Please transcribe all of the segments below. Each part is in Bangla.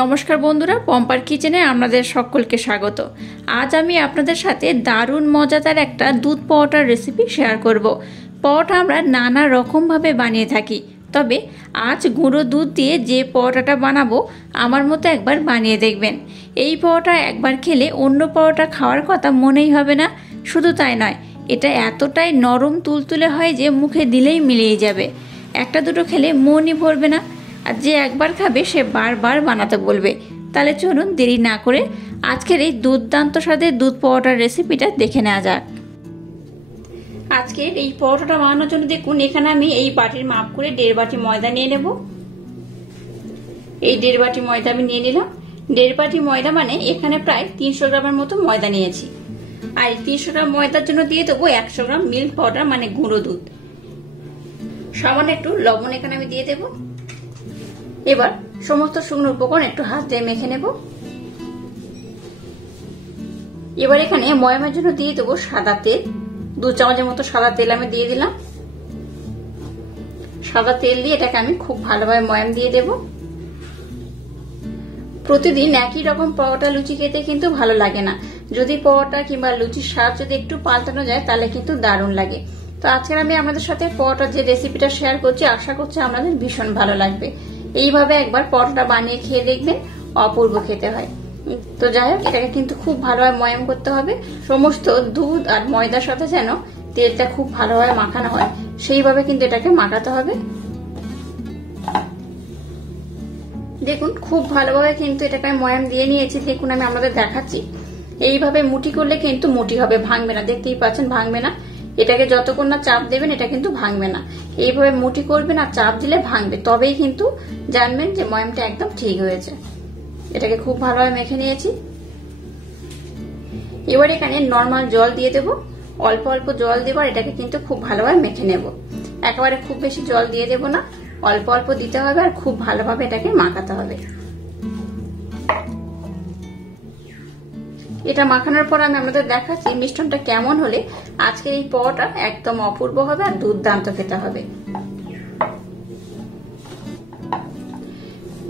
নমস্কার বন্ধুরা, পম্পার কিচেনে আপনাদের সকলকে স্বাগত। আজ আমি আপনাদের সাথে দারুণ মজাদার একটা দুধ পরোটার রেসিপি শেয়ার করব। পরোটা আমরা নানা রকমভাবে বানিয়ে থাকি, তবে আজ গুঁড়ো দুধ দিয়ে যে পরোটাটা বানাবো আমার মতো একবার বানিয়ে দেখবেন। এই পরোটা একবার খেলে অন্য পরোটা খাওয়ার কথা মনেই হবে না। শুধু তাই নয়, এটা এতটাই নরম তুলতুলে হয় যে মুখে দিলেই মিলিয়ে যাবে। একটা দুটো খেলে মনই ভরবে না, আর যে একবার খাবে সে বারবার বানাতে বলবে। তাহলে চলুন দেরি না করে আজকের এই দুর্দান্ত স্বাদের দুধ পরোটার রেসিপিটা দেখে নেওয়া যাক। আজকের এই পরোটাটা বানানোর জন্য দেখুন, এখানে আমি এই বাটির মাপ করে 1.5 বাটি ময়দা নিয়ে নেব। এই 1.5 বাটি ময়দা আমি নিয়ে নিলাম। 1.5 বাটি ময়দা মানে এখানে প্রায় 300 গ্রামের মতো ময়দা নিয়েছি। আর 300 গ্রাম ময়দার জন্য দিয়ে দেবো 100 গ্রাম মিল্ক পাউডার মানে গুঁড়ো দুধ। সামান্য একটু লবণ এখানে আমি দিয়ে দেবো। এবার সমস্ত শুকনো উপকরণ একটু হাত দিয়ে মেখে নেব। এবার এখানে ময়ামের জন্য দিয়ে দেবো সাদা তেল। 2 চামচের মতো সাদা তেল আমি দিয়ে দিলাম। সাদা তেল দিয়ে এটাকে আমি খুব ভালোভাবে ময়াম দিয়ে দেব। প্রতিদিন একই রকম পরোটা লুচি খেতে কিন্তু ভালো লাগে না। যদি পরোটা কিংবা লুচির স্বাদ যদি একটু পাল্টানো যায় তাহলে কিন্তু দারুণ লাগে। তো আজকে আমি আপনাদের সাথে পরোটার যে রেসিপিটা শেয়ার করছি, আশা করছি আপনাদের ভীষণ ভালো লাগবে। এইভাবে একবার পরোটা বানিয়ে খেয়ে দেখবেন, অপূর্ব খেতে হয়। তো যাই হোক, এটাকে কিন্তু খুব ভালোভাবে ময়াম করতে হবে। সমস্ত দুধ আর ময়দার সাথে যেন তেলটা খুব ভালোভাবে মাখানো হয়, সেইভাবে কিন্তু এটাকে মাখাতে হবে। দেখুন খুব ভালোভাবে কিন্তু এটাকে আমি ময়াম দিয়ে নিয়েছি। দেখুন আমি আপনাদের দেখাচ্ছি, এইভাবে মুঠি করলে কিন্তু মুঠি হবে, ভাঙবে না। দেখতেই পাচ্ছেন ভাঙবে না। এটাকে যতক্ষণ না চাপ দেবেন এটা কিন্তু ভাঙবে না। এইভাবে মুঠি করবেন আর চাপ দিলে ভাঙবে, তবেই কিন্তু জানবেন যে ময়ামটা একদম ঠিক হয়েছে। এটাকে খুব ভালোভাবে মেখে নিয়েছি। এবার এখানে নরমাল জল দিয়ে দেব। অল্প অল্প জল দেব আর এটাকে কিন্তু খুব ভালোভাবে মেখে নেব। একেবারে খুব বেশি জল দিয়ে দেব না, অল্প অল্প দিতে হবে আর খুব ভালোভাবে এটাকে মাখাতে হবে। এটা মাখানোর পর আমি আপনাদের দেখাচ্ছি মিশ্রণটা কেমন হলে আজকের এই পরোটা একদম অপূর্ব হবে আর দুর্দান্ত খেতে হবে।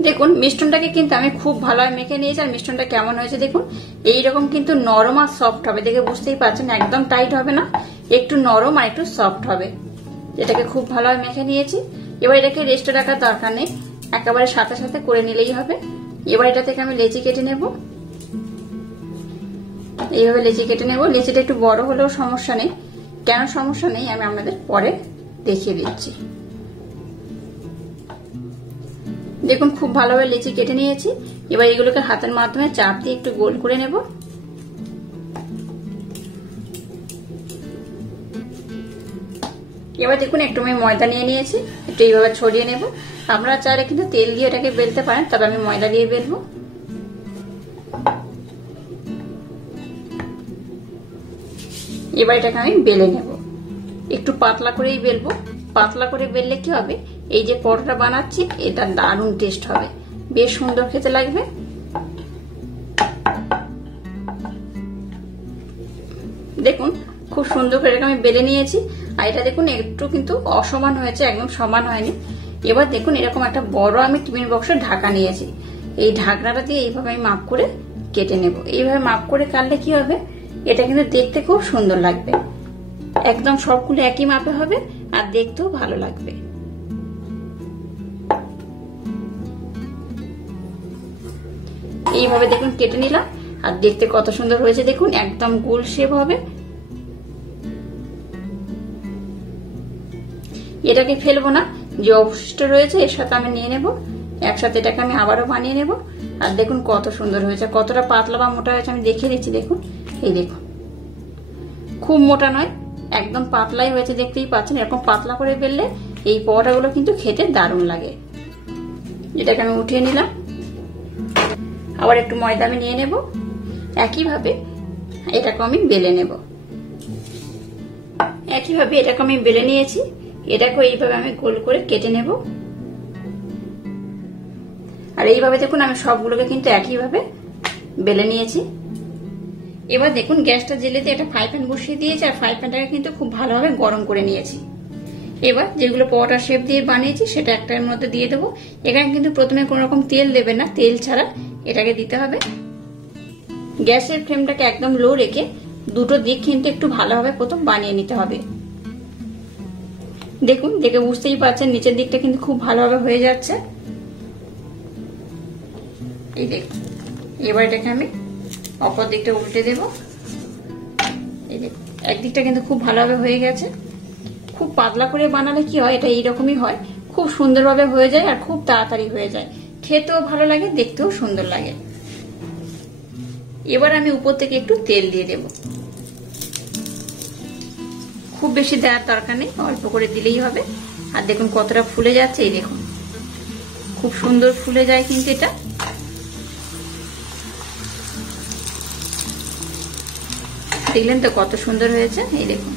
দেখুন মিশ্রণটাকে কিন্তু আমি খুব ভালোভাবে মেখে নিয়েছি। আর মিশ্রণটা কেমন হয়েছে দেখুন, এইরকম কিন্তু নরম আর সফট হবে। দেখে বুঝতেই পারছেন একদম টাইট হবে না, একটু নরম আর একটু সফট হবে। এটাকে খুব ভালোভাবে মেখে নিয়েছি। এবার এটাকে রেস্টে রাখার দরকার নেই, একেবারে সাথে সাথে করে নিলেই হবে। এবার এটা থেকে আমি লেচি কেটে নেব। এইভাবে লেচি কেটে নেব। লেচিটা একটু বড় হলেও সমস্যা নেই। কেন সমস্যা নেই আমি আপনাদের পরে দেখিয়ে দিচ্ছি। দেখুন খুব ভালোভাবে লেচি কেটে নিয়েছি। এবার এগুলোকে হাতের মাধ্যমে চাপ দিয়ে একটু গোল করে নেব। এবার দেখুন একটু আমি ময়দা নিয়ে নিয়েছি, একটু এইভাবে ছড়িয়ে নেব। আপনারা চাইলে কিন্তু তেল দিয়ে এটাকে বেলতে পারেন, তবে আমি ময়দা দিয়ে বেলবো। এবার এটাকে আমি বেলে নেব। একটু পাতলা করেই বেলবো। পাতলা করে বেললে কি হবে, এই যে পরোটা বানাচ্ছি এটা দারুণ টেস্ট হবে, বেশ সুন্দর খেতে লাগবে। দেখুন খুব সুন্দর করে আমি বেলে নিয়েছি। আর এটা দেখুন একটু কিন্তু অসমান হয়েছে, একদম সমান হয়নি। এবার দেখুন এরকম একটা বড় আমি টিফিন বক্সের ঢাকা নিয়েছি। এই ঢাকনাটা দিয়ে এইভাবে আমি মাপ করে কেটে নেব। এইভাবে মাপ করে কাটলে কি হবে, এটা কিন্তু দেখতে খুব সুন্দর লাগবে। একদম সবগুলো একই মাপে হবে আর দেখতেও ভালো লাগবে। এইভাবে দেখুন কেটে নিলাম আর দেখতে কত সুন্দর হয়েছে। দেখুন একদম গোল শেপ হবে। এটাকে ফেলবো না, যে অবশিষ্ট রয়েছে এর সাথে আমি নিয়ে নেব। একসাথে এটাকে আমি আবারও বানিয়ে নেব। আর দেখুন কত সুন্দর হয়েছে, কতটা পাতলা বা মোটা হয়েছে আমি দেখিয়ে দিচ্ছি। দেখুন এই দেখুন, খুব মোটা নয়, একদম পাতলাই হয়েছে। দেখতেই পাচ্ছেন এরকম পাতলা করে বেললে এই পরোটাগুলো কিন্তু খেতে দারুণ লাগে। এটাকে আমি উঠিয়ে নিলাম। আবার একটু ময়দা আমি নিয়ে নেব। একইভাবে এটাকে আমি বেলে নেব। একইভাবে এটাকে আমি বেলে নিয়েছি। এটাকে এইভাবে আমি গোল করে কেটে নেব। আর এইভাবে দেখুন আমি সবগুলোকে কিন্তু একইভাবে বেলে নিয়েছি। এবার দেখুন গ্যাসটা জ্বেলে দিয়ে একটা ফ্রাই প্যান বসিয়ে দিয়েছি আর ফ্রাই প্যানটাকে কিন্তু খুব ভালোভাবে গরম করে নিয়েছি। এবার যেগুলো পরোটা শেপ দিয়ে বানিয়েছি সেটা একটার মধ্যে দিয়ে দেবো। এখানে কিন্তু প্রথমে কোনো রকম তেল দেবে না, তেল ছাড়া এটাকে দিতে হবে। গ্যাসের ফ্লেমটাকে একদম লো রেখে দুটো দিক কিন্তু একটু ভালোভাবে প্রথম বানিয়ে নিতে হবে। দেখুন, দেখে বুঝতেই পারছেন নিচের দিকটা কিন্তু খুব ভালোভাবে হয়ে যাচ্ছে। এই দেখুন, এবার এটাকে আমি অপর দিকটা উল্টে দেব। এই দেখুন, একদিকটা কিন্তু খুব ভালোভাবে হয়ে গেছে। খুব পাতলা করে বানালে কি হয়, এটা এইরকমই হয়, খুব সুন্দরভাবে হয়ে যায় আর খুব তাড়াতাড়ি হয়ে যায়, খেতেও ভালো লাগে, দেখতেও সুন্দর লাগে। এবার আমি উপর থেকে একটু তেল দিয়ে দেব। খুব বেশি দেওয়ার দরকার নেই, অল্প করে দিলেই হবে। আর দেখুন কতটা ফুলে যাচ্ছে, এই দেখুন খুব সুন্দর ফুলে যায় কিন্তু এটা। দেখলেন তো কত সুন্দর হয়েছে। এই দেখুন,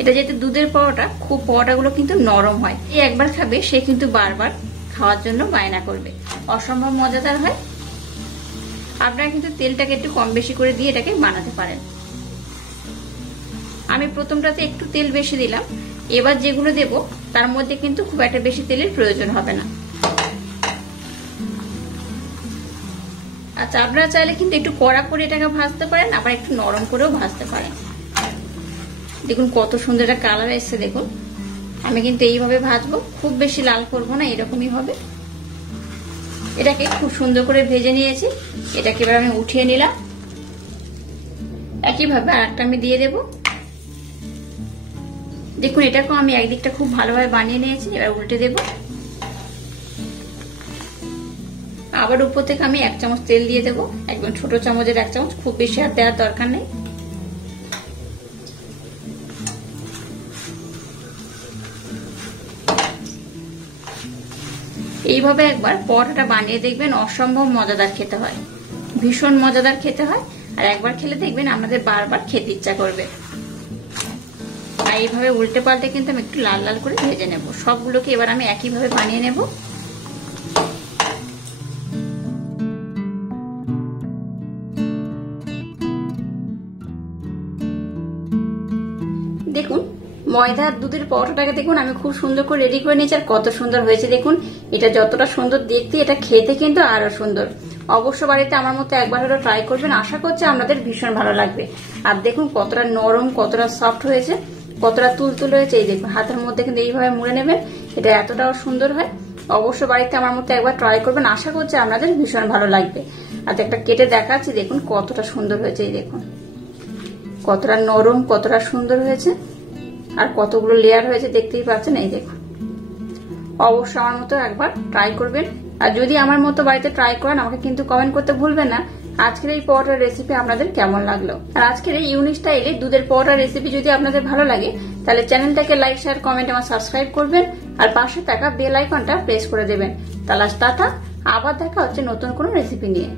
এটা যেহেতু দুধের পরোটা, খুব পরোটাগুলো কিন্তু নরম হয়, এই একবার খাবে সে কিন্তু বারবার খাওয়ার জন্য বায়না করবে, অসম্ভব মজাদার হয়। আপনারা কিন্তু তেলটাকে একটু কম বেশি করে দিয়ে এটাকে বানাতে পারেন। আমি প্রথমটাতে একটু তেল বেশি দিলাম, এবার যেগুলো দেব তার মধ্যে কিন্তু খুব একটা বেশি তেলের প্রয়োজন হবে না। আচ্ছা, আপনারা চাইলে কিন্তু একটু কড়া করে এটাকে ভাজতে পারেন, আবার একটু নরম করেও ভাজতে পারেন। দেখুন কত সুন্দর একটা কালার এসছে। দেখুন, আমি কিন্তু এইভাবে ভাজবো, খুব বেশি লাল করবো না, এরকমই হবে। এটাকে খুব সুন্দর করে ভেজে নিয়েছি, এটাকে এবার আমি উঠিয়ে নিলাম। একইভাবে আর একটা আমি দিয়ে দেব। দেখুন, এটাকেও আমি একদিকটা খুব ভালোভাবে বানিয়ে নিয়েছি, এবার উল্টে দেব। আবার উপর থেকে আমি 1 চামচ তেল দিয়ে দেবো, একদম ছোট চামচের 1 চামচ, খুব বেশি আর দেওয়ার দরকার নেই। এইভাবে একবার পরোটাটা বানিয়ে দেখবেন, অসম্ভব মজাদার খেতে হয়, ভীষণ মজাদার খেতে হয়। আর একবার খেলে দেখবেন আমাদের বারবার খেতে ইচ্ছা করবে। আর এইভাবে উল্টে পাল্টে কিন্তু আমি একটু লাল লাল করে ভেজে নেব। সবগুলোকে এবার আমি একইভাবে বানিয়ে নেব। দেখুন, ময়দা আর দুধের পরোটাটাকে দেখুন আমি খুব সুন্দর করে রেডি করে নিয়েছি, আর কত সুন্দর হয়েছে দেখুন। এটা যতটা সুন্দর দেখতে, এটা খেতে কিন্তু আরো সুন্দর। অবশ্য বাড়িতে আমার মতো একবার হলো ট্রাই করবেন, আশা করছি আপনাদের ভীষণ ভালো লাগবে। আর দেখুন কতটা নরম, কতটা সফট হয়েছে, কতটা তুলতুল হয়েছে। এই দেখুন, হাতের মধ্যে কিন্তু এইভাবে মুড়ে নেবেন, এটা এতটাও সুন্দর হয়। অবশ্য বাড়িতে আমার মতো একবার ট্রাই করবেন, আশা করছি আপনাদের ভীষণ ভালো লাগবে। আর একটা কেটে দেখাচ্ছি, দেখুন কতটা সুন্দর হয়েছে। এই দেখুন কতটা নরম, কতটা সুন্দর হয়েছে, আর কতগুলো লেয়ার হয়েছে দেখতেই পাচ্ছেন। এই দেখুন, অবশ্যই আমার মতো একবার ট্রাই করবেন। আর যদি আমার মতো বাড়িতে ট্রাই করেন, আমাকে কিন্তু কমেন্ট করতে ভুলবেন না আজকের এই পরোটার রেসিপি আপনাদের কেমন লাগলো। আর আজকের এই ইউনিক স্টাইলে দুধের পরোটার রেসিপি যদি আপনাদের ভালো লাগে, তাহলে চ্যানেলটাকে লাইক, শেয়ার, কমেন্ট এবং সাবস্ক্রাইব করবেন, আর পাশে থাকা বেল আইকনটা প্রেস করে দেবেন। তাহলে টাটা, আবার দেখা হচ্ছে নতুন কোনো রেসিপি নিয়ে।